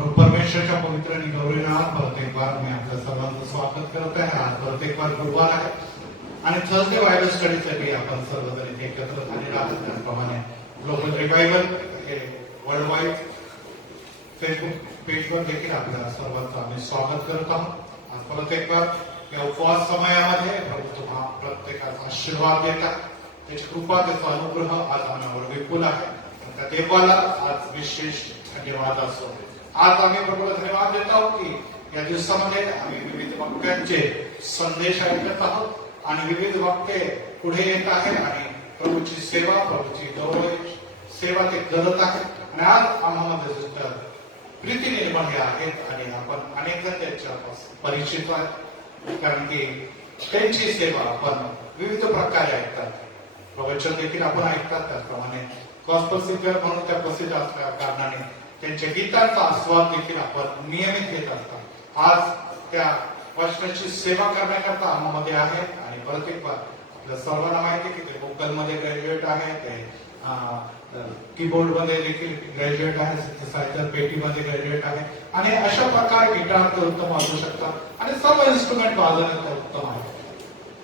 परमेश्वरच्या पवित्र आणि गौरवी नावात परत एक बार मी आपल्या सर्वांचं स्वागत करत आहे. आज परत एक बार गुरुवार आहे आणि थर्सडे बायबल स्टडीसाठी आपण सर्वजण इथे एकत्र झालेलो आहोत. त्याचप्रमाणे ग्लोबल रिवायवल हे वर्ल्ड वाईड फेसबुक पेजवर देखील आपल्या सर्वांचं आम्ही स्वागत करत आहोत. आज परत एक बार या उपवास समयामध्ये प्रभू तुम्हा प्रत्येकाचा आशीर्वाद देतात. त्याची कृपा, त्याचा अनुग्रह आज आम्हाला विपुल आहे. त्या देवाला आज विशेष धन्यवाद असो. आज आम्ही प्रभूला धन्यवाद देत आहोत की या दिवसामध्ये आम्ही विविध वक्त्यांचे संदेश ऐकत आहोत आणि विविध वक्ते पुढे येत आहेत आणि प्रभूची सेवा, प्रभूची गौरव सेवा ते करत आहेत. आणि आज आम्हाला प्रीती निर्माण आहेत आणि आपण अनेक जण त्यांच्यापासून परिचित आहेत, कारण की त्यांची सेवा आपण विविध प्रकारे ऐकतात. प्रवचन देखील आपण ऐकतात. त्याचप्रमाणे गॉस्पल सिंगर म्हणून त्या प्रसिद्ध असल्या कारणाने त्यांच्या गीतांचा आस्वाद देखील आपण नियमित घेत असतात. आज त्या वचनाची सेवा करण्याकरता आम्हामध्ये आहेत आणि परत एक बार आपल्या सर्वांना माहिती आहे की ते वोकलमध्ये ग्रॅज्युएट आहे, ते कीबोर्ड मध्ये देखील ग्रॅज्युएट आहे, सिंथेसायझर पेटीमध्ये ग्रॅज्युएट आहे आणि अशा प्रकारे गिटार ते उत्तम वाजवू शकतात आणि सर्व इन्स्ट्रुमेंट वाजवण्यात उत्तम आहे.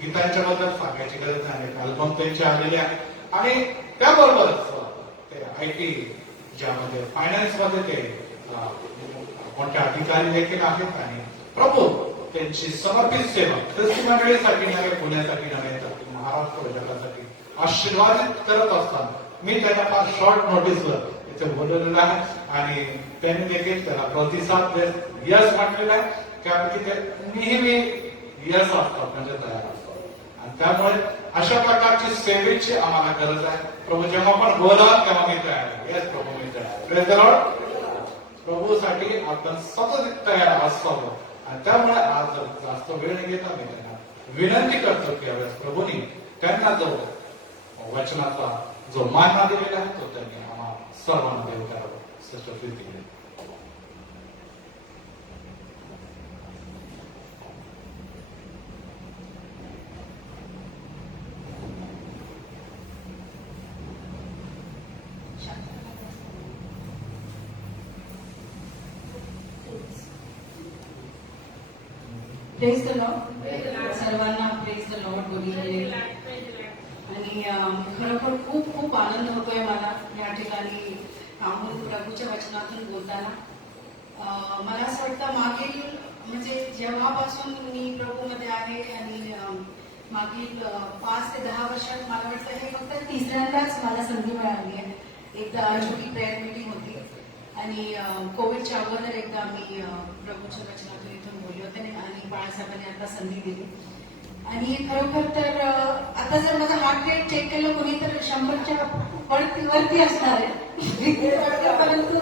गीतांच्या बद्दल सांगायची गरज नाही. अल्बम त्यांचे आलेले आहे आणि त्याबरोबरच ते IT ज्यामध्ये फायनान्स मध्ये ते मोठे अधिकारी देखील आहेत आणि प्रभू त्यांची समर्पित सेवा ख्रिस्ती मंडळीसाठी नव्हे, पुण्यासाठी नव्हे, तर महाराष्ट्र जगासाठी आशीर्वादित करत असताना मी त्यांना फार शॉर्ट नोटीसवर इथे बोलवलेलं आहे आणि त्यांनी देखील त्याला प्रतिसाद देत यस म्हटलेला आहे, कारण की ते नेहमी यस असतात, म्हणजे तयार असतात. आणि त्यामुळे अशा प्रकारची सेवेची आम्हाला गरज आहे. प्रभू जेव्हा पण बोलाल तेव्हा मी तयार आहे. येस प्रभू, मी तयार. Praise the Lord. प्रभूसाठी आपण सतत तयार असावं आणि त्यामुळे आज जास्त वेळ न घेता मी त्यांना विनंती करतो की यावेळेस प्रभूंनी त्यांना जो वचनाचा जो मान्य दिलेला आहे तो त्यांनी आम्हाला सर्वांना देव करावं. सच्चा प्रीती. Praise the Lord. सर्वांना प्रेज द लॉर्ड बोलले आणि खरोखर खूप खूप आनंद होतोय मला या ठिकाणी प्रभूच्या वचनातून बोलताना. मला असं वाटतं मागील म्हणजे जेव्हापासून मी प्रभूमध्ये आहे आणि मागील 5 ते 10 वर्षात मला वाटतं हे फक्त तिसऱ्यांदाच मला संधी मिळाली आहे. एकदा छोटी प्रेयर मीटिंग होती आणि कोविडच्या अगोदर एकदा मी प्रभूच्या वचनातून इथून बोलले होते आणि बाळासाहेबांनी आता संधी दिली. आणि खरोखर तर आता जर माझा हार्ट रेट चेक केलं कोणी तर 100च्या वरती असणार आहे. परंतु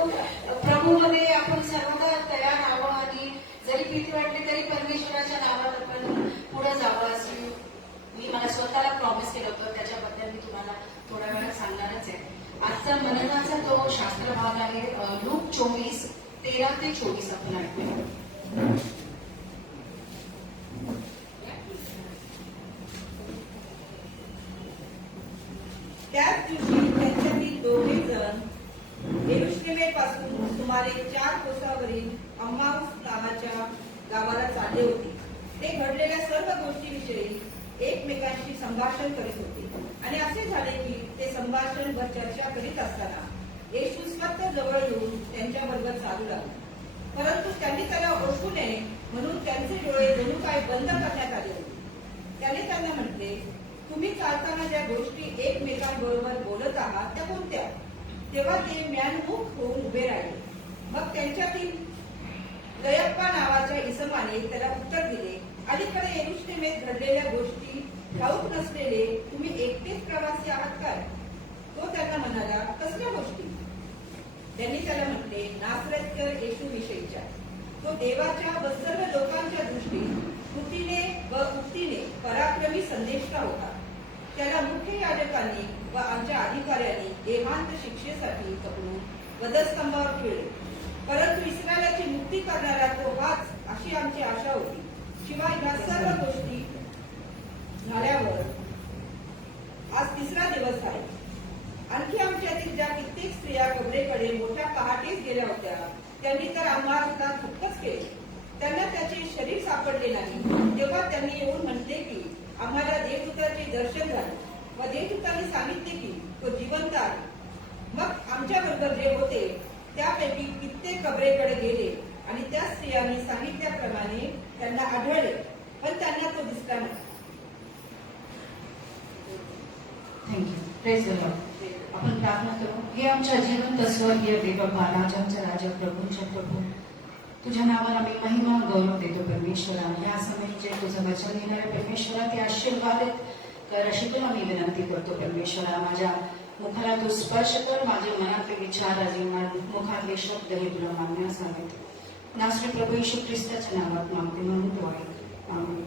प्रभूमध्ये आपण सर्वदा तयार राहावं आणि जरी भीती वाटली तरी परमेश्वराच्या नावात आपण पुढे जावं असं मी मला स्वतःला प्रॉमिस केलं होतं. त्याच्याबद्दल मी तुम्हाला थोड्या वेळात सांगणारच आहे. आजचा मननाचा तो शास्त्र भाग आहे लूक 24:13 ते 24 आपण ऐकूया. त्याच दिवशी त्यांच्यातील 2 जण येरुशलेमेपासून सुमारे 4 कोसावरील अम्माऊस नावाच्या गावाला चालले होते. ते घडलेल्या सर्व गोष्टीविषयी एकमेकांशी संभाषण करीत होते आणि असे झाले की ते संभाषणभर चर्चा करीत असताना येशू स्वतः जवळ येऊन त्यांच्याबरोबर चालू लागले. परंतु त्यांनी त्याला ओळखू नये म्हणून त्यांचे डोळे जणू काय बंद करण्यात आले होते. त्याने त्यांना म्हटले, तुम्ही चालताना ज्या गोष्टी एकमेकांबरोबर बोलत आहात त्या कोणत्या? तेव्हा ते म्यानमुख होऊन उभे राहिले. मग त्यांच्यातील गयप्पा नावाच्या इसमाने त्याला उत्तर दिले, अलीकडे येरुशलेमेत घडलेल्या गोष्टी ठाऊक नसलेले तुम्ही एकटेच प्रवासी आहात काय? तो त्यांना म्हणाला, कसल्या गोष्टी? त्यांनी त्याला म्हटले, नासरतकर येशू विषयीच्या. तो देवाच्या व सर्व लोकांच्या दृष्टीत कृतीने व उक्तीने पराक्रमी संदेष्टा होता. त्याला मुख्य याजकांनी व आमच्या अधिकाऱ्यांनी देहांत शिक्षेसाठी पकडून वधस्तंभावर ठेवले. परंतु इस्रायलाची मुक्ती करणारा तो हाच अशी आमची आशा होती. शिवाय या सर्व गोष्टी झाल्यावर आज 3रा दिवस आहे. आणखी आमच्यातील ज्या कित्येक स्त्रिया कबरेकडे मोठ्या पहाटेच गेल्या होत्या. त्यांनी तर आम्हाला थक्कच केले. त्यांना त्याचे शरीर सापडले नाही. तेव्हा त्यांनी येऊन म्हटले की आम्हाला देवदूताचे दर्शन झाले व देवदूतांनी सांगितले की तो जिवंत आहे. मग आमच्या बरोबर जे होते त्यापैकी कित्येक कबरेकडे गेले आणि त्या स्त्रियांनी सांगितल्याप्रमाणे त्यांना आढळले, पण त्यांना तो दिसला नाही. थँक्यू. Praise the Lord. आपण प्रार्थना करू. हे आमच्या जिवंत स्वर्गीय देवबा, राजांच्या राजा, प्रभूंच्या प्रभू, तुझ्या नावाला आम्ही महिमा गौरव देतो परमेश्वरा. या समयी जे तुझं वचन येणारे परमेश्वरा ते आशीर्वादित कर अशी तुला मी विनंती करतो परमेश्वरा. माझ्या मुखाला तू स्पर्श कर. माझ्या मनातले विचार आणि मुखातले शब्द हे तुला मानण्यास हवेत. नासरी प्रभू येशू ख्रिस्ताच्या नावात मागते म्हणून तो आहे. आमेन.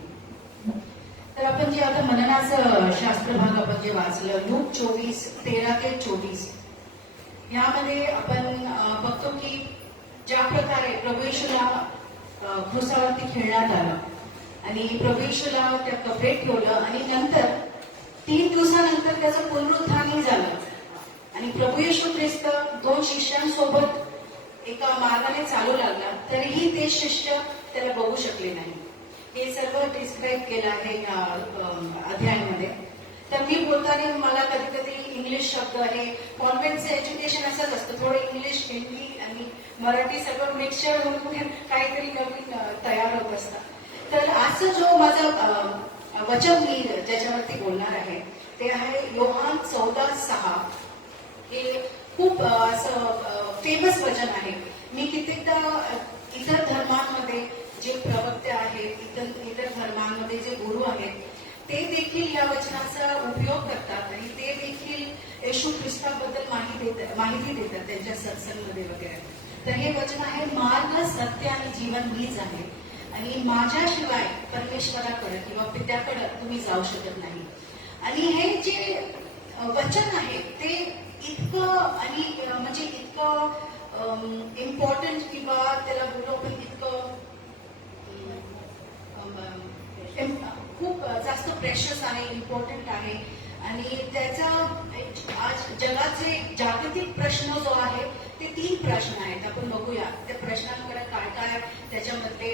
तर आपण जे आता मननाचं शास्त्र भाग आपण जे वाचलं, लूक 24:13-24, यामध्ये आपण बघतो की ज्या प्रकारे प्रभू येशूला क्रूसावरती खेळण्यात आलं आणि प्रभू येशूला त्या कबरेत ठेवलं आणि नंतर 3 दिवसानंतर त्याचं पुनरुत्थानही झालं आणि प्रभू येशू ख्रिस्त 2 शिष्यांसोबत एका मार्गाने चालू लागला, तरीही ते शिष्य त्याला बघू शकले नाही. हे सर्व डिस्क्राईब केलं आहे या अध्यायामध्ये. तर मी बोलताना मला कधी कधी इंग्लिश शब्द आहे, कॉन्व्हेंटचं एज्युकेशन असंच असतं, थोडं इंग्लिश, हिंदी आणि मराठी सगळं मिक्सचर होऊन काहीतरी नवीन तयार होत असतं. तर असं जो माझं वचन मी ज्याच्यावरती बोलणार आहे ते आहे योहान 14:6. हे खूप असं फेमस वचन आहे. मी कित्येकदा इतर धर्मांमध्ये जे प्रवक्ते आहेत, इतर धर्मांमध्ये जे गुरु आहेत, ते देखील या वचनाचा उपयोग करतात आणि ते देखील येशू ख्रिस्ताबद्दल माहिती देतात त्यांच्या सत्संगमध्ये वगैरे. तर हे वचन आहे, मार्ग, सत्य आणि जीवन मीच आहे आणि माझ्याशिवाय परमेश्वराकडे किंवा पित्याकडे तुम्ही जाऊ शकत नाही. आणि हे जे वचन आहे ते इतकं आणि म्हणजे इतकं इम्पॉर्टंट किंवा त्याला बोलू आपण इतकं खूप जास्त प्रेशस आहे, इम्पॉर्टंट आहे आणि त्याचा आज जगाचे जागतिक प्रश्न जो आहे ते 3 प्रश्न आहेत. आपण बघूया त्या प्रश्नांकडे काय काय त्याच्यामध्ये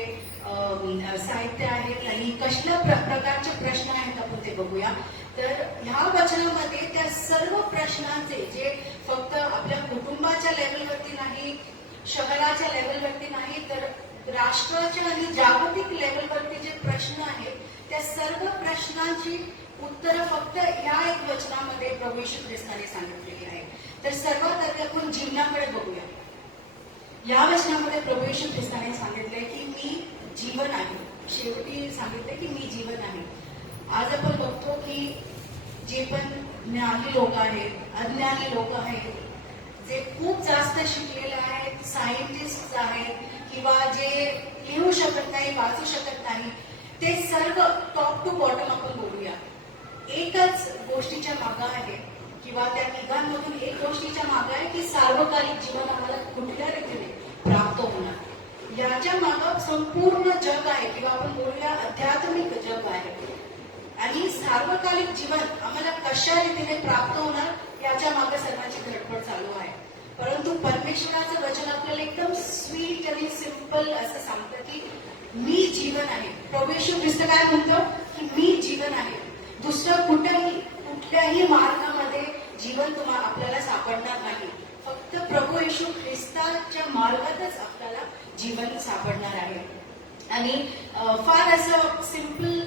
साहित्य आहेत आणि कसल्या प्रकारचे प्रश्न आहेत आपण ते बघूया. तर ह्या वचनामध्ये त्या सर्व प्रश्नांचे जे फक्त आपल्या कुटुंबाच्या लेवलवरती नाही, शहराच्या लेवलवरती नाही, तर राष्ट्राच्या आणि जागतिक लेवलवरती जे प्रश्न आहेत त्या सर्व प्रश्नांची उत्तरं फक्त ह्या एक वचनामध्ये प्रभू येशू ख्रिस्ताने सांगितलेली आहे. तर सर्वात आधी आपण जीवनाकडे बघूया. या वचनामध्ये प्रभू येशू ख्रिस्ताने सांगितलंय की मी जीवन आहे. शेवटी सांगितलंय की मी जीवन आहे. आज आपण बघतो की जे पण ज्ञानी लोक आहेत, अज्ञानी लोक आहेत, जे खूप जास्त शिकलेले आहेत, सायंटिस्ट आहेत किंवा जे लिहू शकत नाही, वाचू शकत नाही, ते सर्व टॉप टू बॉटम आपण बोलूया एकच गोष्टीच्या मागं आहे किंवा त्या तिघांमधून एक गोष्टीच्या मागं आहे की सार्वकालिक जीवन आम्हाला कुठल्या रीतीने प्राप्त होणार. याच्या मागं संपूर्ण जग आहे किंवा आपण बोलूया आध्यात्मिक जग आहे आणि सार्वकालिक जीवन आम्हाला कशा रीतीने प्राप्त होणार याच्या मागे सर्वांची धडपड चालू आहे. परंतु परमेश्वराचं वचन आपल्याला एकदम स्वीट आणि सिंपल असं सांगतं की मी जीवन आहे. प्रभू येशू ख्रिस्त काय म्हणतो की मी जीवन आहे. दुसरं कुठल्याही मार्गामध्ये जीवन आपल्याला सापडणार नाही. फक्त प्रभू येशू ख्रिस्ताच्या मार्गातच आपल्याला जीवन सापडणार आहे. आणि फार असं सिंपल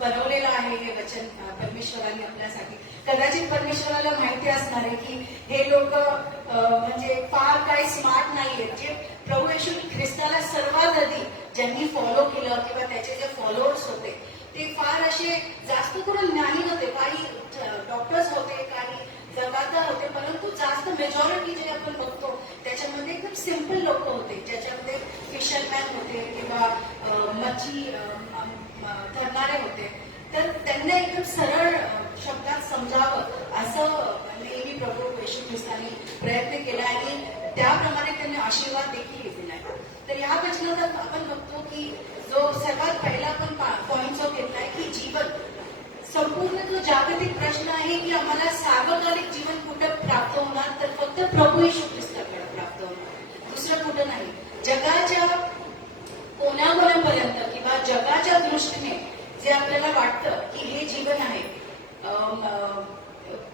बनवलेलं आहे हे वचन परमेश्वराने आपल्यासाठी. कदाचित परमेश्वराला माहिती असणार आहे की हे लोक म्हणजे फार काही स्मार्ट नाहीयेत. जे प्रभू येशू ख्रिस्ताला सर्वात आधी ज्यांनी फॉलो केलं किंवा त्याचे जे फॉलोअर्स होते ते फार असे जास्त करून ज्ञानी होते. काही डॉक्टर्स होते, काही जगादार होते, परंतु जास्त मेजॉरिटी जे आपण बघतो त्याच्यामध्ये एकदम सिंपल लोक होते, ज्याच्यामध्ये फिशरमॅन होते किंवा मच्छी धरणारे होते. तर त्यांना एकदम सरळ शब्दात समजावं असं नेहमी प्रभू येशू ख्रिस्ताने प्रयत्न केला आणि त्याप्रमाणे त्यांनी आशीर्वाद देखील दिला. तर या वचनात आपण बघतो की जो सर्वात पहिला आपण पॉइंट जो घेतलाय की जीवन, संपूर्ण तो जागतिक प्रश्न आहे की आम्हाला सार्वकालिक जीवन कुठं प्राप्त होणार, तर फक्त प्रभू येशू ख्रिस्ताकडे प्राप्त होणार, दुसरं कुठं नाही. जगाच्या कोणाकोणापर्यंत किंवा जगाच्या दृष्टीने जे आपल्याला वाटतं की हे जीवन आहे,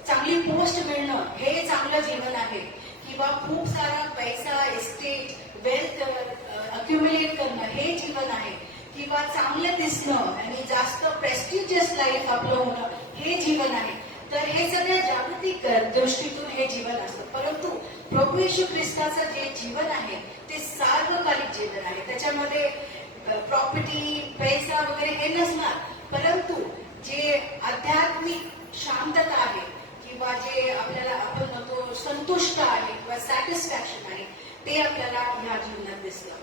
चांगली पोस्ट मिळणं हे चांगलं जीवन आहे, किंवा खूप सारा पैसा, एस्टेट, वेल्थ अक्युम्युलेट करणं हे जीवन आहे, किंवा चांगलं दिसणं आणि जास्त प्रेस्टिजियस लाईफ आपलं होणं हे जीवन आहे, तर हे सगळ्या जागतिक दृष्टीतून हे जीवन असतं. परंतु प्रभू येशू ख्रिस्ताचं जे जीवन आहे ते सार्वकालिक जीवन आहे. त्याच्यामध्ये प्रॉपर्टी, पैसा वगैरे हे नसणार, परंतु जे आध्यात्मिक शांतता आहे किंवा जे आपल्याला आपण म्हणतो संतुष्ट आहे किंवा सॅटिस्फॅक्शन आहे ते आपल्याला ह्या जीवनात दिसतं.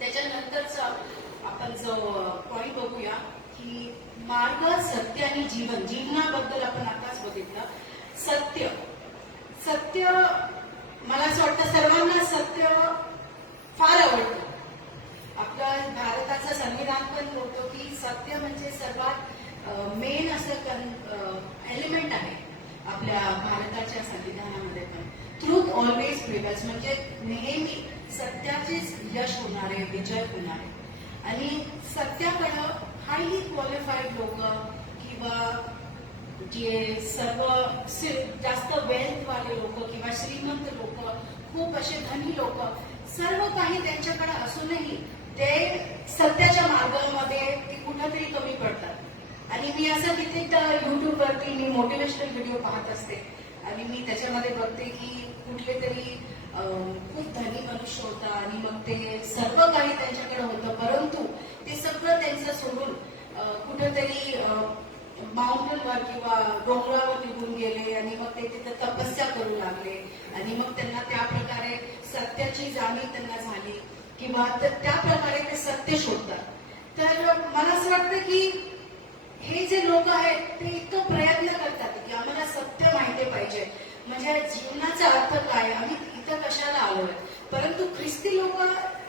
त्याच्यानंतरच आपण जो पॉइंट बघूया की मार्ग, सत्य आणि जीवन. जीवनाबद्दल आपण आताच बघितलं. सत्य, सत्य मला असं वाटतं सर्वांना सत्य फार आवडतं. आपलं भारताचं संविधान पण बोलतो की सत्य म्हणजे सर्वात मेन असं एलिमेंट आहे आपल्या भारताच्या संविधानामध्ये पण. ट्रूथ ऑलवेज प्रिव्हेल्स म्हणजे नेहमी सत्याचेच यश होणार आहे, विजय होणार आहे. आणि सत्याकडं हायली क्वालिफाईड लोक किंवा जे सर्व जास्त वेल्थवाले लोक किंवा श्रीमंत लोक, खूप असे धनी लोक, सर्व काही त्यांच्याकडे असूनही ते सत्याच्या मार्गामध्ये ते कुठंतरी कमी पडतात. आणि मी असं कित्येकदा युट्यूबवरती मी मोटिवेशनल व्हिडिओ पाहत असते आणि मी त्याच्यामध्ये बघते की कुठले तरी खूप धनी मनुष्य होता आणि मग ते सर्व काही त्यांच्याकडे होतं, परंतु ते सगळं त्यांचं सोडून कुठंतरी माउंटनवर किंवा डोंगरावर निघून गेले आणि मग ते तिथं तपस्या करू लागले आणि मग त्यांना त्या प्रकारे सत्याची जाणीव त्यांना झाली किंवा त्या प्रकारे ते सत्य शोधतात. तर मला असं वाटतं की हे जे लोक आहेत ते इतकं प्रयत्न करतात की आम्हाला सत्य माहिती पाहिजे, म्हणजे जीवनाचा अर्थ काय, आम्ही इथं कशाला आलोय. परंतु ख्रिस्ती लोक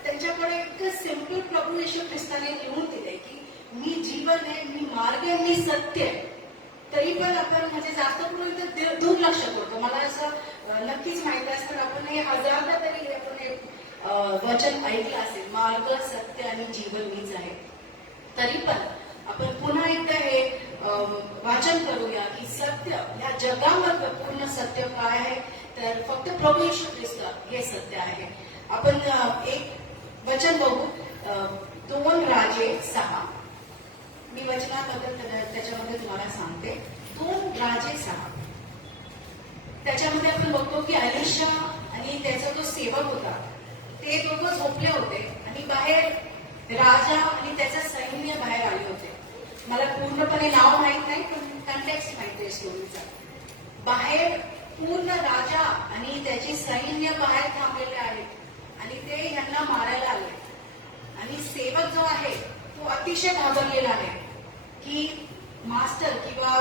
त्यांच्याकडे इतकं सिम्पल प्रभू येशू ख्रिस्ताने लिहून दिले की मी जीवन आहे, मी मार्ग आहे, मी सत्य आहे. तरी पण आपण म्हणजे जास्त करून दुर्लक्ष करतो. मला असं नक्कीच माहिती असतं, आपण हे हजारदा तरी आपण हे वचन ऐकलं असेल, मार्ग, सत्य आणि जीवन मीच आहे. तरी पण आपण पुन्हा एकदा हे वाचन करूया की सत्य या जगामध्ये पूर्ण सत्य काय आहे, तर फक्त प्रभू येशू ख्रिस्त हे सत्य आहे. आपण एक वचन बघू, 2 राजे 6. मी वचनाबद्दल त्याच्यामध्ये तुम्हाला सांगते. 2 राजे 6 त्याच्यामध्ये आपण बघतो की अलिशा आणि त्याचा जो सेवक होता ते दोघं झोपले होते आणि बाहेर राजा आणि त्याचं सैन्य बाहेर आले होते. मला पूर्णपणे नाव माहित नाही पण कॉन्टेक्स्ट माहिती आहे स्टोरीचा. बाहेर पूर्ण राजा आणि त्याची सैन्य बाहेर थांबलेले आहेत आणि ते यांना मारायला आले आणि सेवक जो आहे तो अतिशय घाबरलेला आहे की मास्टर किंवा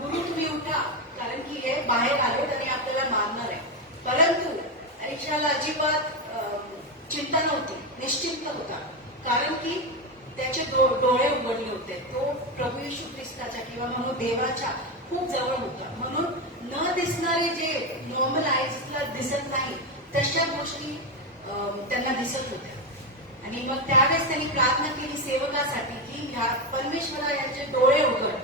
गुरु तुम्ही उठा, कारण की हे बाहेर आले आणि आपल्याला मारणार आहे. परंतु अलिशाला अजिबात चिंता नव्हती, निश्चिंत होता, कारण की त्याचे डोळे उघडले होते. तो प्रभू येशू ख्रिस्ताच्या किंवा म्हणून देवाच्या खूप जवळ होता. म्हणून न दिसणारे जे नॉर्मल आईजला दिसत नाही तशा गोष्टी त्यांना दिसत होत्या. आणि मग त्यावेळेस त्यांनी प्रार्थना केली सेवकासाठी की ह्या परमेश्वरा यांचे डोळे उघड.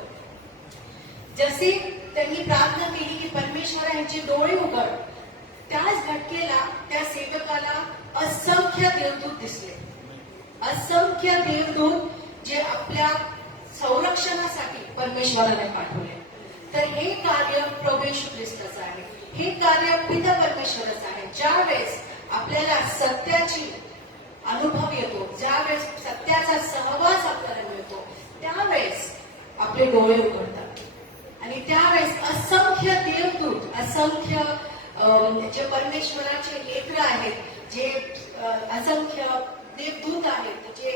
जसे त्यांनी प्रार्थना केली की परमेश्वरा यांचे डोळे उघड, त्याच घटकेला त्या सेवकाला असंख्य देवदूत दिसले. असंख्य देवदूत जे आपल्या संरक्षणासाठी परमेश्वराने पाठवले. तर हे कार्य प्रभू येशू ख्रिस्ताचं आहे, हे कार्य पिता परमेश्वराचं आहे. ज्या वेळेस आपल्याला सत्याची अनुभव येतो, ज्यावेळेस सत्याचा सहवास आपल्याला मिळतो, त्यावेळेस आपले डोळे उघडतात आणि त्यावेळेस असंख्य देवदूत, असंख्य जे परमेश्वराचे लेकरं आहेत, जे असंख्य देवदूत आहेत, जे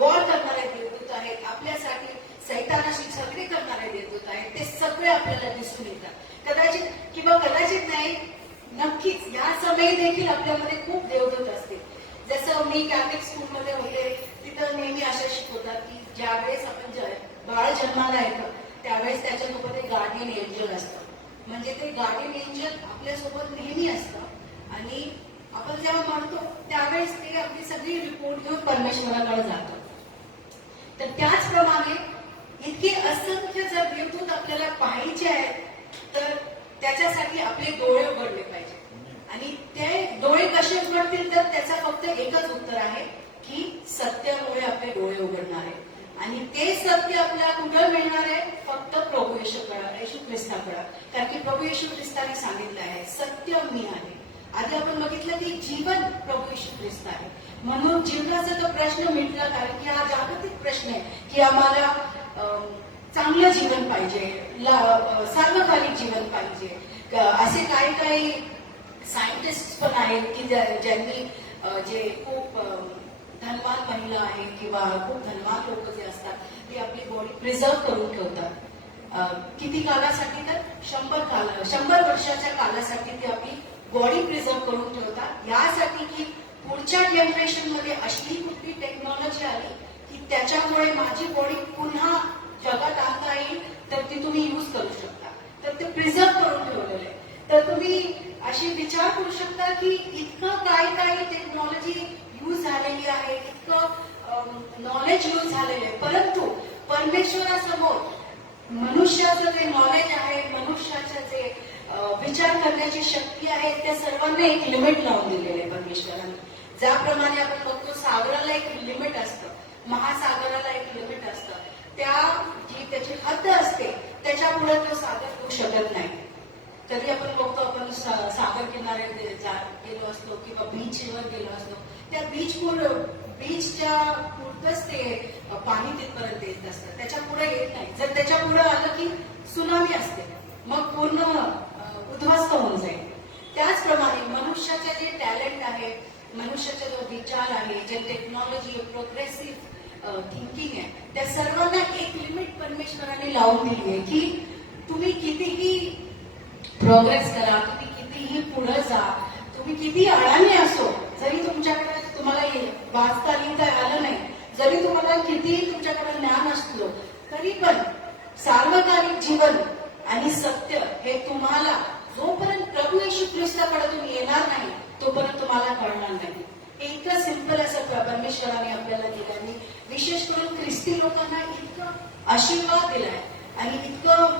वॉर करणारे देवदूत आहेत, आपल्यासाठी सैतानाशी झगडे करणारे देवदूत आहेत, ते सगळे आपल्याला दिसून येतात. कदाचित किंवा कदाचित नाही, नक्कीच या समयी देखील आपल्यामध्ये खूप देवदूत असतील. जसं मी कॅथलिक स्कूलमध्ये होते, तिथं नेहमी असं शिकवतात की ज्यावेळेस आपण बाळ जन्माला येतं त्यावेळेस त्यावेळेस त्याच्यासोबत एक गार्डियन एंजल असतं. म्हणजे ते गार्डियन एंजल आपल्यासोबत नेहमी असतं आणि आपण जेव्हा म्हणतो त्यावेळेस ते आपली सगळी रिपोर्ट घेऊन परमेश्वराकडे जातं. तर त्याचप्रमाणे इतके असंख्य जर देवदूत आपल्याला पाहायचे आहेत तर त्याच्यासाठी आपले डोळे उघडले पाहिजे. आणि ते डोळे कसे उघडतील तर त्याचा फक्त एकच उत्तर आहे की सत्यामुळे आपले डोळे उघडणार आहे. आणि ते सत्य आपल्याला कुठं मिळणार आहे? फक्त प्रभू येशू ख्रिस्ताकडं. कारण की प्रभू येशू ख्रिस्ताने सांगितलं आहे सत्य मी आहे. आधी आपण बघितलं की जीवन प्रभू येशू ख्रिस्त आहे. म्हणून जीवनाचा तो प्रश्न मिटला. कारण की हा जागतिक प्रश्न आहे की आम्हाला चांगलं जीवन पाहिजे, सार्वकालिक जीवन पाहिजे. असे काही काही सायंटिस्ट पण आहेत की ज्यांनी जे खूप धनवान महिला आहेत किंवा खूप धनवान लोक जे असतात ते आपली बॉडी प्रिझर्व करून ठेवतात. किती कालासाठी तर 100 वर्षाच्या कालासाठी ते आपली बॉडी प्रिझर्व करून ठेवतात. यासाठी की पुढच्या जनरेशन मध्ये अशी कुठली टेक्नॉलॉजी आली की त्याच्यामुळे माझी बॉडी पुन्हा जगात आणता येईल तर ती तुम्ही यूज करू शकता. तर ते प्रिझर्व करून ठेवलेलं आहे. तर तुम्ही अशी विचार करू शकता की इतकं काय काय टेक्नॉलॉजी यूज झालेली आहे, इतकं नॉलेज यूज झालेलं आहे. परंतु परमेश्वरासमोर मनुष्याचं जे नॉलेज आहे, मनुष्याचं जे विचार करण्याची शक्ती आहे त्या सर्वांना एक लिमिट लावून दिलेलं आहे परमेश्वराने. ज्याप्रमाणे आपण बघतो सागराला एक लिमिट असतं, महासागराला एक लिमिट असतं. त्या जी त्याची हद्द असते त्याच्या पुढे तो सागर होऊ शकत नाही. कधी आपण बघतो आपण सागर किनारे गेलो असतो किंवा बीचवर गेलो असतो, त्या बीचच्या पुढतच ते पाणी तिथपर्यंत येत असतं, त्याच्या पुढे येत नाही. जर त्याच्या पुढे आलं की सुनामी असते, मग पूर्ण उद्ध्वस्त होऊन जाईल. त्याचप्रमाणे मनुष्याचे जे टॅलेंट आहे, मनुष्याचा जो विचार आहे, जे टेक्नॉलॉजी प्रोग्रेसिव्ह थिंकिंग आहे, त्या सर्वांना एक लिमिट परमेश्वराने लावून दिली आहे की तुम्ही कितीही प्रोग्रेस करा, तुम्ही कितीही पुढे जा, तुम्ही किती अडाणी असो, जरी तुमच्याकडे तुम्हाला वाचता लिहिता आलं नाही, जरी तुम्हाला कितीही तुमच्याकडे ज्ञान असलो तरी पण सार्वकालिक जीवन आणि सत्य हे तुम्हाला जोपर्यंत प्रभू येशू ख्रिस्ताकडे तुम्ही येणार नाही तोपर्यंत तुम्हाला कळणार नाही. हे इतकं सिंपल असं परमेश्वराने आपल्याला दिलं आणि विशेष करून ख्रिस्ती लोकांना इतकं आशीर्वाद दिलाय आणि इतकं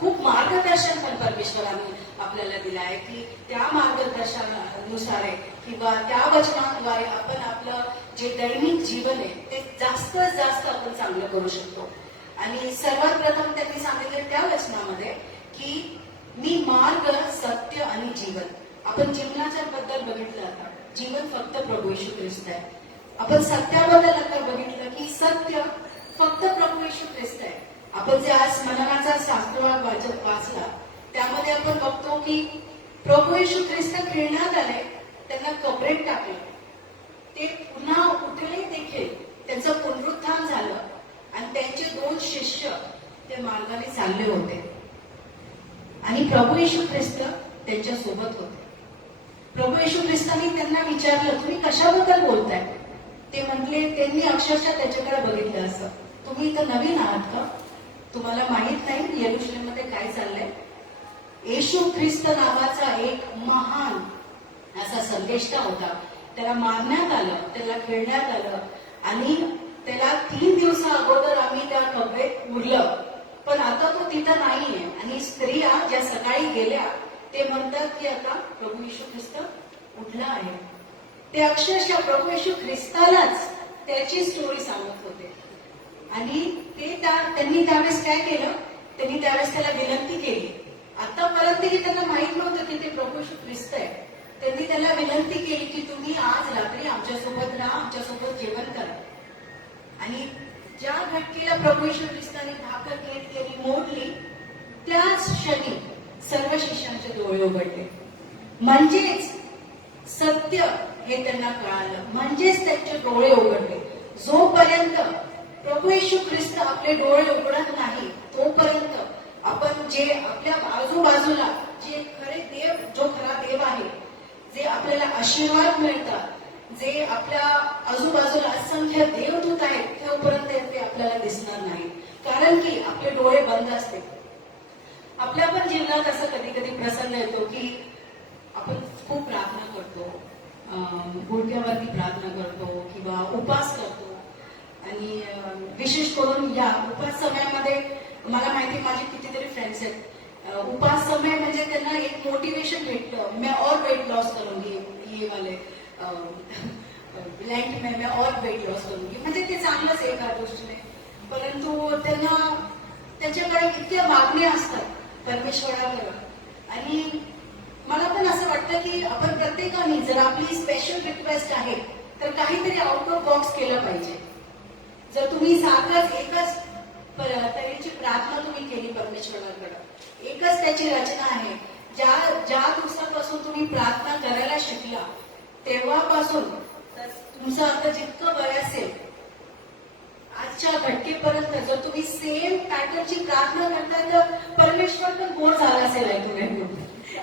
खूप मार्गदर्शन पण परमेश्वराने आपल्याला दिलं आहे की त्या मार्गदर्शनानुसार किंवा त्या वचनाद्वारे आपण आपलं जे दैनिक जीवन आहे ते जास्तीत जास्त आपण चांगलं करू शकतो. आणि सर्वात प्रथम त्यांनी सांगितलं त्या वचनामध्ये की मी मार्ग, सत्य आणि जीवन. आपण जीवनाच्या बद्दल बघितलं आता जीवन फक्त प्रभू येशू ख्रिस्त आहे. आपण सत्याबद्दल आता बघितलं की सत्य फक्त प्रभू येशू ख्रिस्त आहे. आपण जे आज मननाचा शास्त्रभाग वाचला त्यामध्ये आपण बघतो की प्रभू येशू ख्रिस्त खेळण्यात आले, त्यांना कबरेत टाकले, ते पुन्हा उठले देखील, त्यांचं पुनरुत्थान झालं आणि त्यांचे 2 शिष्य ते मार्गाने चालले होते आणि प्रभू येशू ख्रिस्त त्यांच्या सोबत होते. प्रभू येशू ख्रिस्तांनी त्यांना विचारलं तुम्ही कशाबद्दल बोलताय? ते म्हटले, त्यांनी अक्षरशः त्याच्याकडे बघितलं असं, तुम्ही इथं नवीन आहात का? तुम्हाला माहित नाही येरुशलेममध्ये काय चाललंय? येशू ख्रिस्त नावाचा एक महान असा संदेष्टा होता, त्याला मारण्यात आलं, त्याला खेळण्यात आलं आणि त्याला 3 दिवसा अगोदर आम्ही त्या कबरेत उरलं, पण आता तो तिथं नाहीये. आणि स्त्रिया ज्या सकाळी गेल्या ते म्हणतात की आता प्रभू येशू ख्रिस्त उठला आहे. ते अक्षरशः प्रभू येशू ख्रिस्तालाच त्याची स्टोरी सांगत होते. आणि त्यांनी त्यावेळेस काय केलं, त्यांनी त्यावेळेस त्याला विनंती केली. आतापर्यंत त्यांना माहित नव्हतं की ते प्रभू येशू ख्रिस्त आहे. त्यांनी त्याला विनंती केली की तुम्ही आज रात्री आमच्यासोबत राहा, आमच्यासोबत जेवण करा. आणि ज्या घटकेला प्रभू येशू ख्रिस्ताने भाकर घेतली मोडली त्याच क्षणी सर्व शिष्यांचे डोळे उघडले. म्हणजेच सत्य हे त्यांना कळालं, म्हणजेच त्यांचे डोळे उघडले. जोपर्यंत प्रभू येशू ख्रिस्त आपले डोळे उघडत नाही तोपर्यंत आपण जे आपल्या आजूबाजूला जे खरे देव, जो खरा देव आहे, जे आपल्याला आशीर्वाद मिळतात, जे आपल्या आजूबाजूला असंख्य देवदूत आहेत तोपर्यंत ते आपल्याला दिसणार नाही. कारण की आपले डोळे बंद असते. आपल्या पण जीवनात असं कधी कधी प्रसंग येतो की आपण खूप प्रार्थना करतो, गुडघ्यावरती प्रार्थना करतो किंवा उपास करतो. आणि विशेष करून या उपास समयामध्ये मला माहिती माझे कितीतरी फ्रेंड्स आहेत, उपास समय म्हणजे त्यांना एक मोटिवेशन भेटलं, मैं और वेट लॉस करूंगी, ये वाले लँड में मैं और वेट लॉस करूंगी, म्हणजे ते चांगलंच आहे एका दृष्टीने. परंतु त्यांना त्यांच्याकडे इतक्या मागण्या असतात परमेश्वरावर. आणि मला पण असं वाटतं की आपण प्रत्येकाने जर आपली स्पेशल रिक्वेस्ट आहे तर काहीतरी आउट ऑफ बॉक्स केलं पाहिजे. जर तुम्ही सारखंच एकच तऱ्हेची प्रार्थना तुम्ही केली परमेश्वराकडे, एकच त्याची रचना आहे, ज्या दिवसापासून तुम्ही प्रार्थना करायला शिकला तेव्हापासून तुमचं आता जितकं वय असेल आजच्या घटकेपर्यंत जर तुम्ही सेम पॅटर्नची प्रार्थना करता तर परमेश्वर पण बोर झाला असेल ऐकून.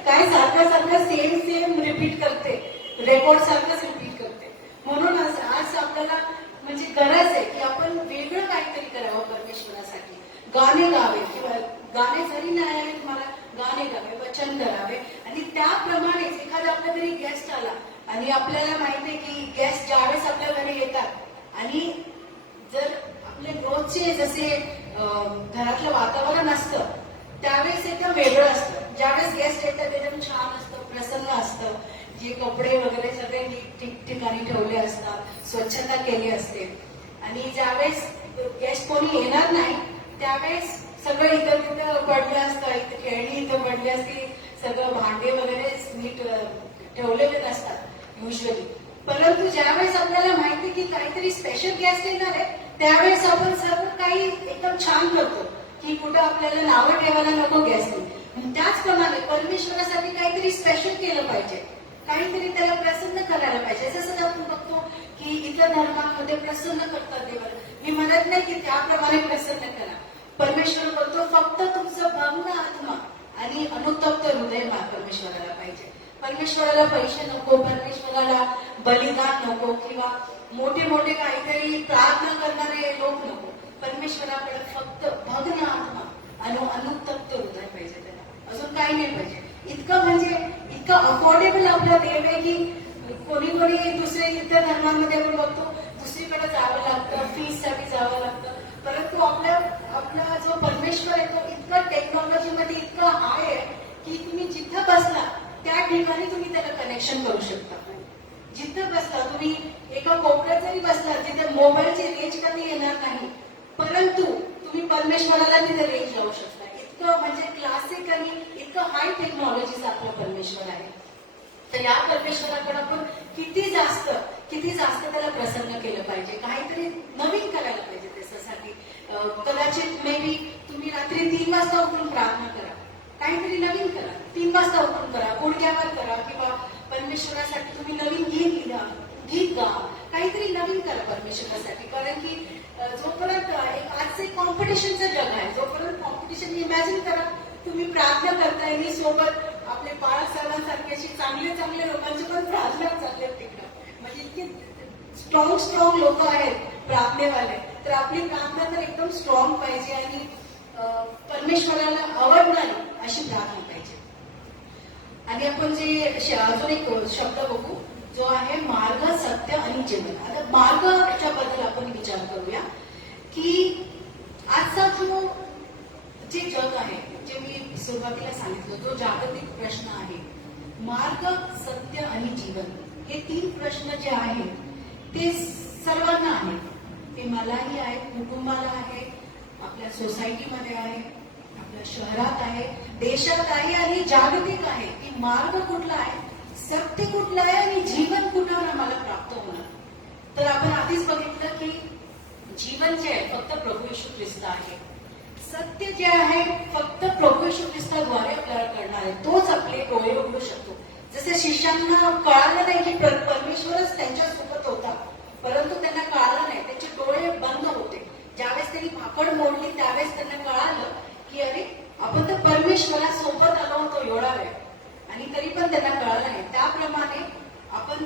काय सारखं सेम रिपीट करते, रेकॉर्ड सारखंच रिपीट करते. म्हणून आज आपल्याला म्हणजे गरज आहे की आपण वेगळं काहीतरी करावं परमेश्वरासाठी. गाणे गावे किंवा गाणे जरी नाही आले तुम्हाला गाणे गावे, वचन करावे. आणि त्याप्रमाणेच एखादा आपल्या घरी गेस्ट आला आणि आपल्याला माहिती आहे की गेस्ट ज्यावेळेस आपल्या घरी येतात आणि जर आपले रोजचे जसे घरातलं वातावरण असतं त्यावेळेस एकदम वेगळं असतं. ज्यावेळेस गेस्ट येतात एकदम छान असतं, प्रसन्न असतं, जे कपडे वगैरे सगळे ठिकठिकाणी ठेवले असतात, स्वच्छता केली असते. आणि ज्यावेळेस गेस्ट कोणी येणार नाही त्यावेळेस सगळं इथं तिथं पडलं असतं, इथं खेळणी इथं पडली असती, सगळं भांडे वगैरे नीट ठेवलेले नसतात युजली. परंतु ज्यावेळेस आपल्याला माहिती की काहीतरी स्पेशल गेस्ट येणार आहे त्यावेळेस आपण सर्व काही एकदम छान करतो की कुठं आपल्याला नावं ठेवायला नको गेस्टनी. त्याचप्रमाणे परमेश्वरासाठी काहीतरी स्पेशल केलं पाहिजे, काहीतरी त्याला प्रसन्न करायला पाहिजे. जसं आपण बघतो की इतर धर्मांमध्ये प्रसन्न करतात देवाला. मी म्हणत नाही की त्याप्रमाणे प्रसन्न करा. परमेश्वर बोलतो फक्त तुमचं भग्न आत्मा आणि अनुतप्त हृदय परमेश्वराला पाहिजे. परमेश्वराला पैसे नको, परमेश्वराला बलिदान नको किंवा मोठे मोठे काहीतरी प्रार्थना करणारे लोक नको. परमेश्वराकडे फक्त भग्न आत्मा आणि अनुतप्त हृदय पाहिजे. त्याला अजून काही नाही पाहिजे. इतकं म्हणजे इतकं अफोर्डेबल आपला देव आहे की कोणी दुसरे इतर धर्मांमध्ये आपण बघतो दुसरीकडे जावं लागतं, फीस साठी जावं लागतं. परंतु आपला जो परमेश्वर आहे तो इतका टेक्नॉलॉजीमध्ये इतका हाय आहे की तुम्ही जिथं बसला त्या ठिकाणी तुम्ही त्याला कनेक्शन करू शकता. जिथं बसला तुम्ही एका कोपऱ्यात जरी बसला तिथे मोबाईलची रेंज कमी येणार नाही, परंतु तुम्ही परमेश्वराला तिथे रेंज लावू शकता. इतकं म्हणजे क्लासिक आणि इतकं हाय टेक्नॉलॉजीचं आपलं परमेश्वर आहे. तर या परमेश्वराकडे आपण किती जास्त त्याला प्रसन्न केलं पाहिजे, काहीतरी नवीन करायला पाहिजे. त्याच्यासाठी कदाचित मे बी तुम्ही रात्री 3 वाजता उठून प्रार्थना करा, काहीतरी नवीन करा. 3 वाजता उठून करा, गुडघ्यावर करा किंवा परमेश्वरासाठी तुम्ही नवीन गीत गा, काहीतरी नवीन करा परमेश्वरासाठी. कारण की जोपर्यंत आजचे कॉम्पिटिशनचं जग आहे, जोपर्यंत कॉम्पिटिशन इमॅजिन करा तुम्ही प्रार्थना करताय आणि सोबत आपले बाळक सर्वांसारखे अशी चांगले लोकांची पण प्रार्थना चालल्या तिकडं. म्हणजे इतके स्ट्रॉंग लोक आहेत प्रार्थनेवाले. तर आपली प्रार्थना तर एकदम स्ट्रॉंग पाहिजे आणि परमेश्वराला आवडणारी अशी प्रार्थना पाहिजे. आणि आपण जे अजून एक शब्द बघू जो आहे मार्ग, सत्य आणि जीवन. आता मार्गाच्या बद्दल आपण विचार करूया की आजचा जे जग आहे, जे मी सुरुवातीला सांगितलं, जो जागतिक प्रश्न आहे, मार्ग, सत्य आणि जीवन, हे 3 प्रश्न जे आहेत ते सर्वांना आहेत. ते मलाही आहेत, कुटुंबाला आहे, आपल्या सोसायटीमध्ये आहे, आपल्या शहरात आहे, देशात आहे आणि जागतिक आहे. की मार्ग कुठला आहे, सत्य कुठलं आहे आणि जीवन कुठं आम्हाला प्राप्त होणार. तर आपण आधीच बघितलं की जीवन जे आहे फक्त प्रभू येशू ख्रिस्त आहे. सत्य जे आहे फक्त प्रभू येशू ख्रिस्ताद्वारे आपल्याला कळणार आहे. तोच आपले डोळे उघडू शकतो. जसे शिष्यांना कळालं नाही की परमेश्वरच त्यांच्यासोबत होता, परंतु त्यांना कळालं नाही, त्यांचे डोळे बंद होते. ज्यावेळेस त्यांनी भाकड मोडली त्यावेळेस त्यांना कळालं की अरे आपण तर परमेश्वरा सोबत आलो होतो एवढा वेळ आणि तरी पण त्यांना कळालं नाही. त्याप्रमाणे आपण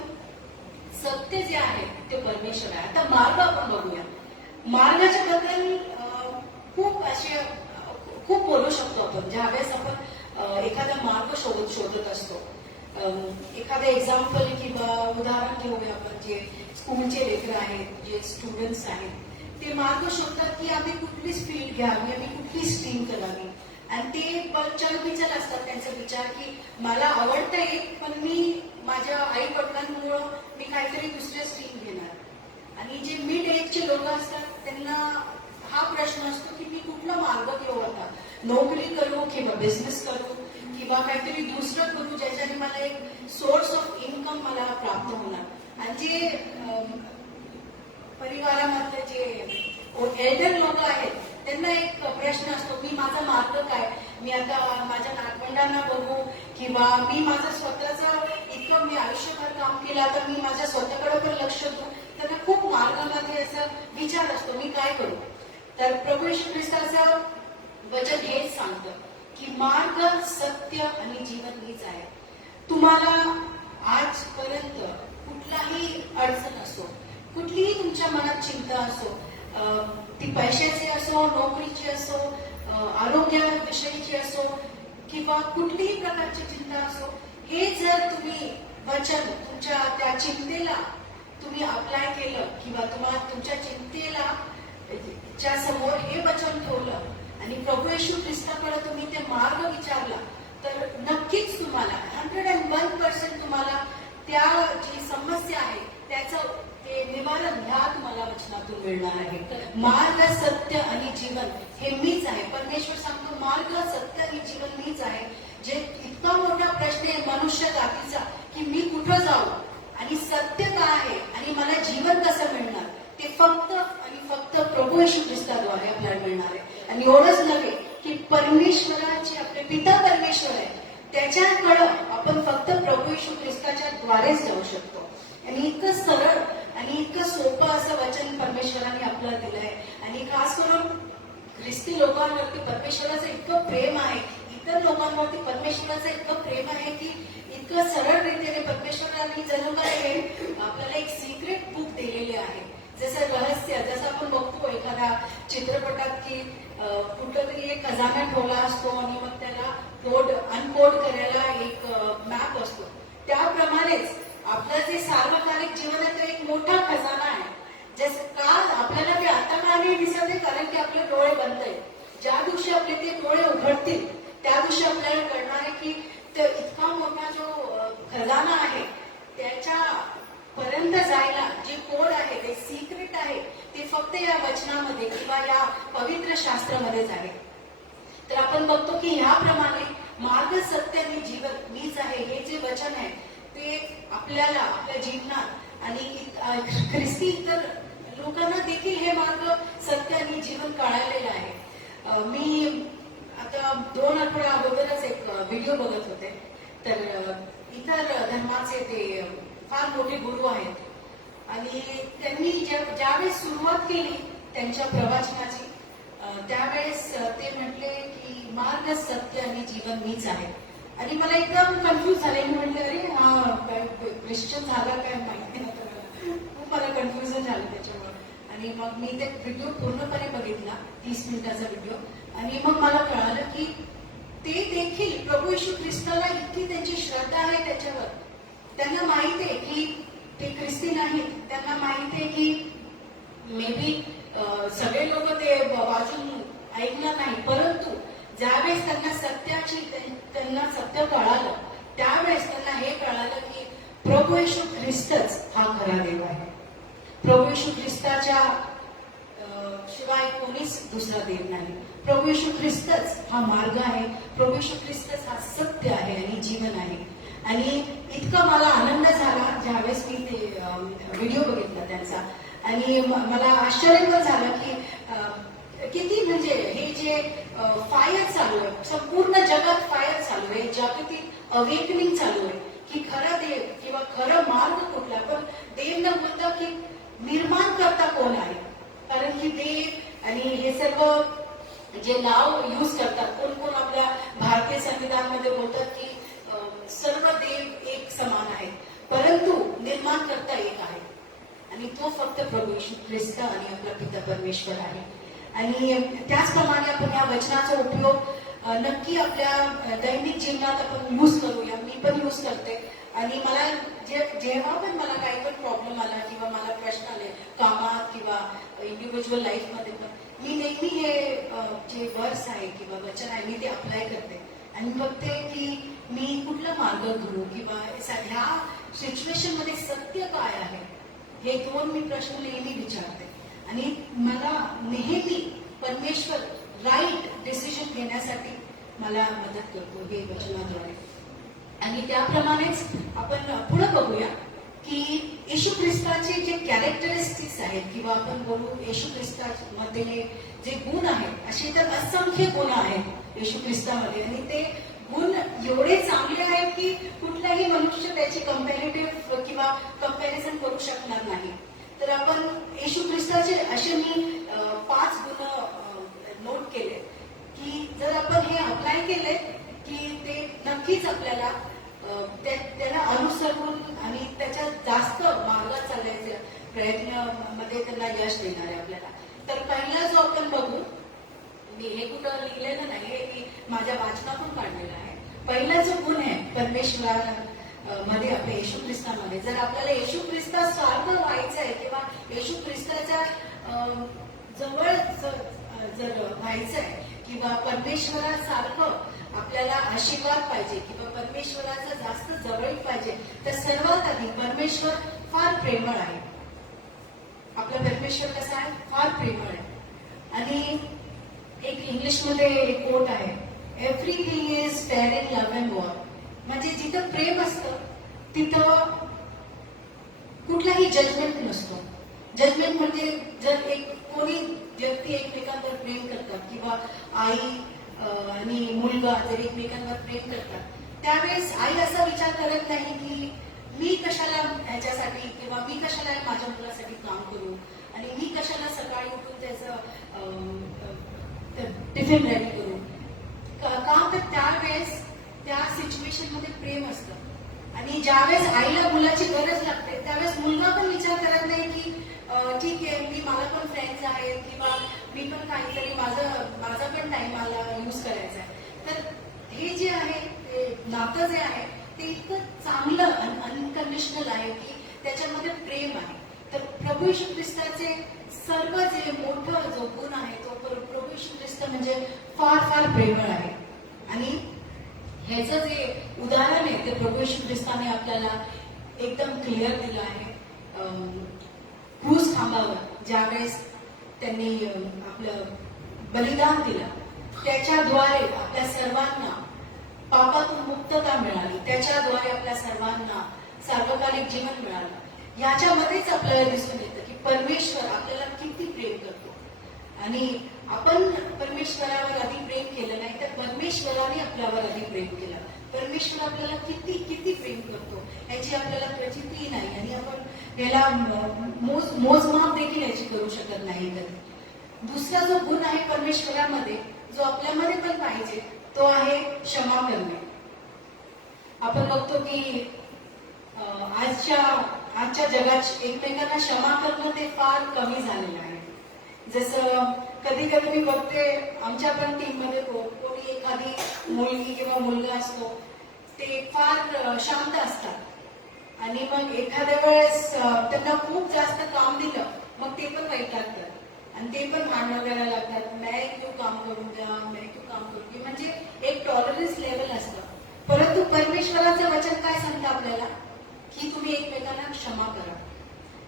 सत्य जे आहे ते परमेश्वर आहे. आता मार्ग आपण बघूया. मार्गाच्या बद्दल खूप असे खूप बोलू शकतो आपण ज्यावेळेस आपण एखादा मार्ग शोधत असतो. एखादं एक्झाम्पल किंवा उदाहरण घेऊया आपण, जे स्कूलचे लेकरं आहेत, जे स्टुडंट्स आहेत, ते मार्ग शोधतात की आम्ही कुठली फील्ड घ्यावी, आम्ही कुठली स्ट्रीम करावी. आणि ते चलबिचल असतात त्यांचा विचार की मला आवडतंय पण मी माझ्या आई वडिलांमुळं मी काहीतरी दुसऱ्या स्ट्रीम घेणार. आणि जे मिड एजचे लोक असतात त्यांना हा प्रश्न असतो की मी कुठला मार्ग घेऊ, आता नोकरी करू किंवा बिझनेस करू किंवा काहीतरी दुसरं करू ज्याच्याने मला एक सोर्स ऑफ इन्कम मला प्राप्त होणार. आणि जे परिवारामधले जे एल्डर लोक आहेत त्यांना एक प्रश्न असतो की माझा मार्ग काय, मी आता माझ्या नातवंडांना बघू किंवा मी माझं स्वतःचं इतकं मी आयुष्यभर काम केलं आता मी माझ्या स्वतःकडे पण लक्ष देऊ. त्यांना खूप मार्गामध्ये असं विचार असतो मी काय करू. तर प्रभू येशू ख्रिस्ताचं वचन हेच सांगतं की मार्ग, सत्य आणि जीवन मीच आहे. तुम्हाला आजपर्यंत कुठलाही अडचण असो, कुठलीही तुमच्या मनात चिंता असो, ती पैशाची असो, नोकरीची असो, आरोग्याविषयीची असो किंवा कुठलीही प्रकारची चिंता असो, हे जर तुम्ही वचन तुमच्या त्या चिंतेला तुम्ही अप्लाय केलं किंवा तुम्हाला तुमच्या चिंतेला च्या समोर हे वचन ठेवलं आणि प्रभू येशू ख्रिस्ताकडे तुम्ही ते मार्ग विचारला तर नक्कीच तुम्हाला 101% तुम्हाला त्या जी समस्या आहे त्याचं ते निवारण ह्या तुम्हाला वचनातून मिळणार आहे. मार्ग, सत्य आणि जीवन हे मीच आहे. परमेश्वर सांगतो मार्ग, सत्य आणि जीवन मीच आहे. जे इतका मोठा प्रश्न आहे मनुष्य जातीचा की मी कुठं जाऊ आणि सत्य काय आहे आणि मला जीवन कसं मिळणार, ते फक्त आणि फक्त प्रभू येशू ख्रिस्ताद्वारे आपल्याला मिळणार आहे. आणि एवढंच नव्हे की परमेश्वराचे आपले पिता परमेश्वर आहे त्याच्याकडं आपण फक्त प्रभू येशू ख्रिस्ताच्या द्वारेच जाऊ शकतो. आणि इतकं सरळ आणि इतकं सोपं असं वचन परमेश्वराने आपल्याला दिलंय. आणि खास करून ख्रिस्ती लोकांवरती परमेश्वराचं इतकं प्रेम आहे, इतर लोकांवरती परमेश्वराचं इतकं प्रेम आहे की इतकं सरळ रीतीने परमेश्वराने जणू काय हे आपल्याला एक सिक्रेट बुक दिलेले आहे. जसं रहस्य, जसं आपण बघतो एखाद्या चित्रपटात की कुठं तरी एक खजाना ठेवला असतो आणि मग त्याला अनकोड करायला एक मॅप असतो, त्याप्रमाणेच आपलं जे सार्वकालिक जीवन आहे तो एक मोठा खजाना आहे. जसं का आपल्याला ते आता का नाही दिसत आहे, कारण की आपले डोळे बंद आहेत. ज्या दिवशी आपले ते डोळे उघडतील त्या दिवशी आपल्याला कळणार आहे की तो इतका मोठा जो खजाना आहे त्याच्या पर्यंत जायला जे कोड आहे, ते सिक्रेट आहे, ते फक्त या वचनामध्ये किंवा या पवित्र शास्त्रामध्येच आहे. तर आपण बघतो की ह्याप्रमाणे मार्ग, सत्य आणि जीवन मीच आहे हे जे वचन आहे ते आपल्याला आपल्या जीवनात आणि ख्रिस्ती इतर लोकांना देखील हे मार्ग, सत्य आणि जीवन कळालेलं आहे. मी आता 2 आठवड्या अगोदरच एक व्हिडिओ बघत होते. तर इतर धर्माचे ते फार मोठे गुरु आहेत आणि त्यांनी ज्यावेळेस सुरुवात केली त्यांच्या प्रवचनाची त्यावेळेस ते म्हटले की मार्ग, सत्य आणि जीवन मीच आहे. आणि मला एकदम कन्फ्युज झाले. मी म्हटले अरे हा ख्रिश्चन झाला काय माहिती नव्हतं, खूप मला कन्फ्युजन झालं त्याच्यामुळे. आणि मग मी ते व्हिडिओ पूर्णपणे बघितला, 30 मिनिटाचा व्हिडिओ. आणि मग मला कळालं की ते देखील प्रभू येशू ख्रिस्ताला इतकी त्यांची श्रद्धा आहे त्याच्यावर. त्यांना माहित आहे की ते ख्रिस्ती नाहीत, त्यांना माहित आहे की मे बी सगळे लोक ते वाचून ऐकणार नाही, परंतु ज्यावेळेस त्यांना सत्य कळालं त्यावेळेस त्यांना हे कळालं की प्रभू येशू ख्रिस्तच हा खरा देव आहे. प्रभू येशू ख्रिस्ताच्या शिवाय कोणीच दुसरा देव नाही. प्रभू येशू ख्रिस्तच हा मार्ग आहे, प्रभू येशू ख्रिस्तच हा सत्य आहे आणि जीवन आहे. आणि इतका मला आनंद झाला ज्यावेळेस मी ते व्हिडिओ बघितला त्यांचा. आणि मला आश्चर्य पण झालं की किती म्हणजे हे जे फायर चालू आहे, संपूर्ण जगात फायर चालू आहे, जागतिक अवेकनिंग चालू आहे की खरा देव किंवा खरं मार्ग कुठला. पण देव न बोलता की निर्माण करता कोण आहे, कारण की देव आणि हे सर्व जे नाव यूज करतात, कोण कोण आपल्या भारतीय संविधानामध्ये बोलतात की सर्व देव एक समान आहेत, परंतु निर्माण करता एक आहे आणि तो फक्त प्रभू येशू ख्रिस्त आणि आपला पिता परमेश्वर आहे. आणि त्याचप्रमाणे आपण या वचनाचा उपयोग नक्की आपल्या दैनिक जीवनात आपण यूज करूया. मी पण यूज करते आणि मला जेव्हा पण मला काही पण प्रॉब्लेम आला किंवा मला प्रश्न आले कामात किंवा इंडिव्हिज्युअल लाईफमध्ये पण मी नेहमी हे जे वर्स आहे किंवा वचन आहे मी ते अप्लाय करते आणि बघते की मी कुठला मार्ग घेऊ किंवा ह्या सिच्युएशन मध्ये सत्य काय आहे हे दोन मी प्रश्न नेहमी विचारते आणि मला नेहमी परमेश्वर राईट डिसिजन घेण्यासाठी मला मदत करतो हे वचनाद्वारे. आणि त्याप्रमाणेच आपण पुढे बघूया की येशू ख्रिस्ताचे जे कॅरेक्टरिस्टिक्स आहेत किंवा आपण बोलू येशू ख्रिस्तामध्ये जे गुण आहेत असे तर असंख्य गुण आहेत येशू ख्रिस्तामध्ये आणि ते गुण एवढे चांगले आहेत की कुठलाही मनुष्य त्याची कंपॅरेटिव्ह किंवा कंपॅरिझन करू शकणार नाही. तर आपण येशू ख्रिस्ताचे असे मी 5 गुण नोट केले की जर आपण हे अप्लाय केले की ते नक्कीच आपल्याला त्याला अनुसरून आणि त्याच्या जास्त मार्गात चालण्याच्या प्रयत्नामध्ये त्यांना यश देणार आहे आपल्याला. तर पहिला जो आपण बघू मी हे कुठं लिहिलेलं नाही हे मी माझ्या वाचनातून काढलेलं आहे. पहिला जो गुण आहे परमेश्वरा मध्ये आपल्या येशू ख्रिस्तामध्ये जर आपल्याला येशू ख्रिस्तासारखं व्हायचं आहे किंवा येशू ख्रिस्ताच्या जवळ जर व्हायचं आहे किंवा परमेश्वरासारखं आपल्याला आशीर्वाद पाहिजे किंवा परमेश्वराचा जास्त जवळ पाहिजे तर सर्वात आधी परमेश्वर फार प्रेमळ आहे. आपला परमेश्वर कसा आहे फार प्रेमळ आहे. आणि एक इंग्लिशमध्ये एक कोट आहे everything is fair in love and war. म्हणजे जिथं प्रेम असतं तिथं कुठलाही जजमेंट नसतो. जजमेंट म्हणजे जर एक कोणी व्यक्ती एकमेकांवर प्रेम करतात किंवा आई आणि मुलगा जर एकमेकांवर प्रेम करतात त्यावेळेस आई असा विचार करत नाही की मी कशाला ह्याच्यासाठी किंवा मी कशाला माझ्या मुलासाठी काम करू आणि मी कशाला सकाळी उठून त्याचं टिफिन रेडी करू का तर त्यावेळेस त्या सिच्युएशन मध्ये प्रेम असतं आणि ज्यावेळेस आईला मुलाची गरज लागते त्यावेळेस मुलगा पण विचार करत नाही की ठीक आहे मला पण फ्रेंड्स आहेत किंवा मी पण काहीतरी माझा पण टाइम मला यूज करायचा आहे. तर हे जे आहे ते नातं जे आहे ते इतकं चांगलं अनकंडिशनल आहे की त्याच्यामध्ये प्रेम आहे. तर प्रभू येशू ख्रिस्ताचे सर्व जे मोठं जो गुण आहे तो प्रभू येशू ख्रिस्त म्हणजे फार फार प्रेमळ आहे. आणि ह्याचं जे उदाहरण आहे ते प्रभू येशू ख्रिस्ताने आपल्याला एकदम क्लिअर दिलं आहे. क्रूज खांबावर ज्यावेळेस त्यांनी आपलं बलिदान दिलं त्याच्याद्वारे आपल्या सर्वांना पापातून मुक्तता मिळाली. त्याच्याद्वारे आपल्या सर्वांना सार्वकालिक जीवन मिळालं. याच्यामध्येच आपल्याला दिसून येतं की परमेश्वर आपल्याला किती प्रेम करतो आणि आपण परमेश्वरावर आधी प्रेम केलं नाही तर परमेश्वराने आपल्यावर आधी प्रेम केलं. परमेश्वर आपल्याला किती किती प्रेम करतो याची आपल्याला प्रचिती नाही आणि आपण याला मोजमाप देखील याची करू शकत नाही. कधी दुसरा जो गुण आहे परमेश्वरामध्ये जो आपल्यामध्ये पण पाहिजे तो आहे क्षमा करणे. आपण बघतो की आजच्या जगात एकमेकांना क्षमा करणं ते फार कमी झालेलं आहे. जसं कधी कधी मी बघते आमच्या पण टीम मध्ये कोणी एखादी मुलगी किंवा मुलगा असतो ते फार शांत असतात आणि मग एखाद्या वेळेस त्यांना खूप जास्त काम दिलं मग ते पण वैतागतात आणि ते पण भांडण करायला लागतात. मैं क्यों काम करून द्या मैं क्यों काम करू द्या म्हणजे एक टॉलरन्स लेवल असतं. परंतु परमेश्वराचं वचन काय सांगतं आपल्याला की तुम्ही एकमेकांना क्षमा करा.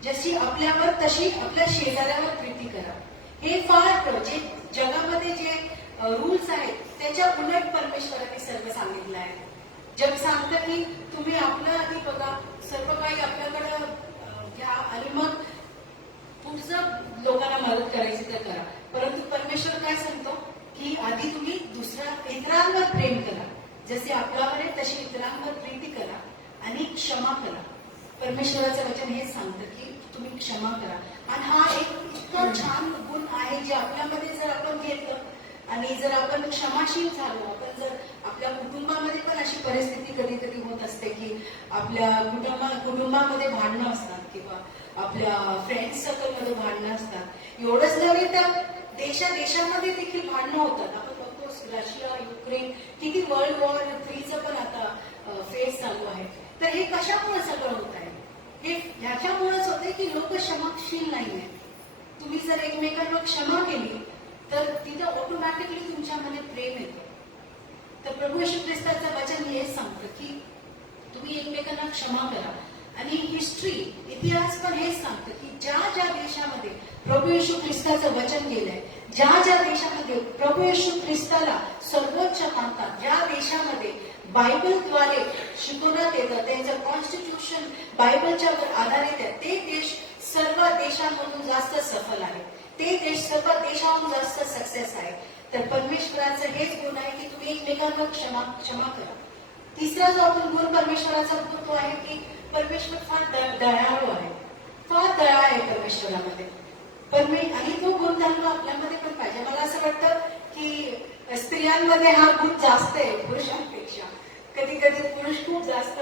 जशी आपल्यावर तशी आपल्या शेजाऱ्यावर प्रीती करा. हे फार जे जगामध्ये जे रूल्स आहेत त्याच्या उलट परमेश्वराने सर्व सांगितलं आहे. जग सांगतं की तुम्ही आपलं आधी बघा सर्व काही आपल्याकडं घ्या आणि मग पुढचं लोकांना मदत करायची तर करा. परंतु परमेश्वर काय सांगतो की आधी तुम्ही इतरांवर प्रेम करा. जसे आपल्यावर आहे तशी इतरांवर प्रीती करा आणि क्षमा करा. परमेश्वराचं वचन हेच सांगतं की तुम्ही क्षमा करा. आणि हा एक इतका छान गुण आहे जे आपल्यामध्ये जर आपण घेतलं आणि जर आपण क्षमाशील झालो आपण जर आपल्या कुटुंबामध्ये पण अशी परिस्थिती कधी कधी होत असते की आपल्या कुटुंबामध्ये भांडणं असतात किंवा आपल्या फ्रेंड्स सर्कलमध्ये भांडणं असतात. एवढंच नव्हे तर देशामध्ये देखील भांडणं होतात. आपण बघतो रशिया युक्रेन किती वर्ल्ड वॉर 3चं पण आता फेज चालू आहे. तर हे कशामुळे सगळं होत आहे? हे ह्याच्यामुळेच होते की लोक क्षमाशील नाहीये. तुम्ही जर एकमेकांवर क्षमा केली तर तिथं ऑटोमॅटिकली तुमच्यामध्ये प्रेम येतं. तर प्रभू येशू ख्रिस्ताचं वचन हेच सांगतं की तुम्ही एकमेकांना क्षमा करा. आणि हिस्ट्री इतिहास पण हेच सांगतं की ज्या ज्या देशामध्ये प्रभू येशू ख्रिस्ताचं वचन गेलंय, ज्या ज्या देशामध्ये प्रभू येशू ख्रिस्ताला सर्वोच्च मानतात, ज्या देशामध्ये बायबलद्वारे शिकवण्यात येतं, त्यांचं कॉन्स्टिट्यूशन बायबलच्या वर आधारित आहे, ते देश सर्व देशांमधून जास्त सफल आहे. ते देश सर्व देशांहून जास्त सक्सेस आहे. तर परमेश्वराचं हेच गुण आहे की तुम्ही एकमेकांवर क्षमा करा. तिसरा जो आपण गुण परमेश्वराचा गुण तो आहे की परमेश्वर फार दयाळू आहे. फार दया आहे परमेश्वरामध्ये. आणि तो गुणधर्म आपल्यामध्ये पण पाहिजे. मला असं वाटतं की स्त्रियांमध्ये हा गुण जास्त आहे पुरुषांपेक्षा. कधी कधी पुरुष खूप जास्त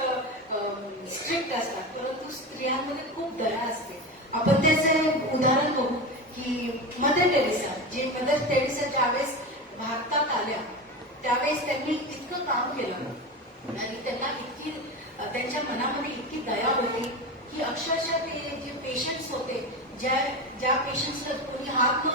स्ट्रिक्ट असतात, परंतु स्त्रियांमध्ये खूप दया असते. आपण त्याचे उदाहरण बघू की मदर टेरेसा ज्यावेळेस भारतात आल्या त्यावेळेस त्यांनी इतकं काम केलं आणि त्यांना त्यांच्या मनामध्ये इतकी दया होती की अक्षरशः ते जे पेशंट्स होते, ज्या पेशंट्सला कोणी हात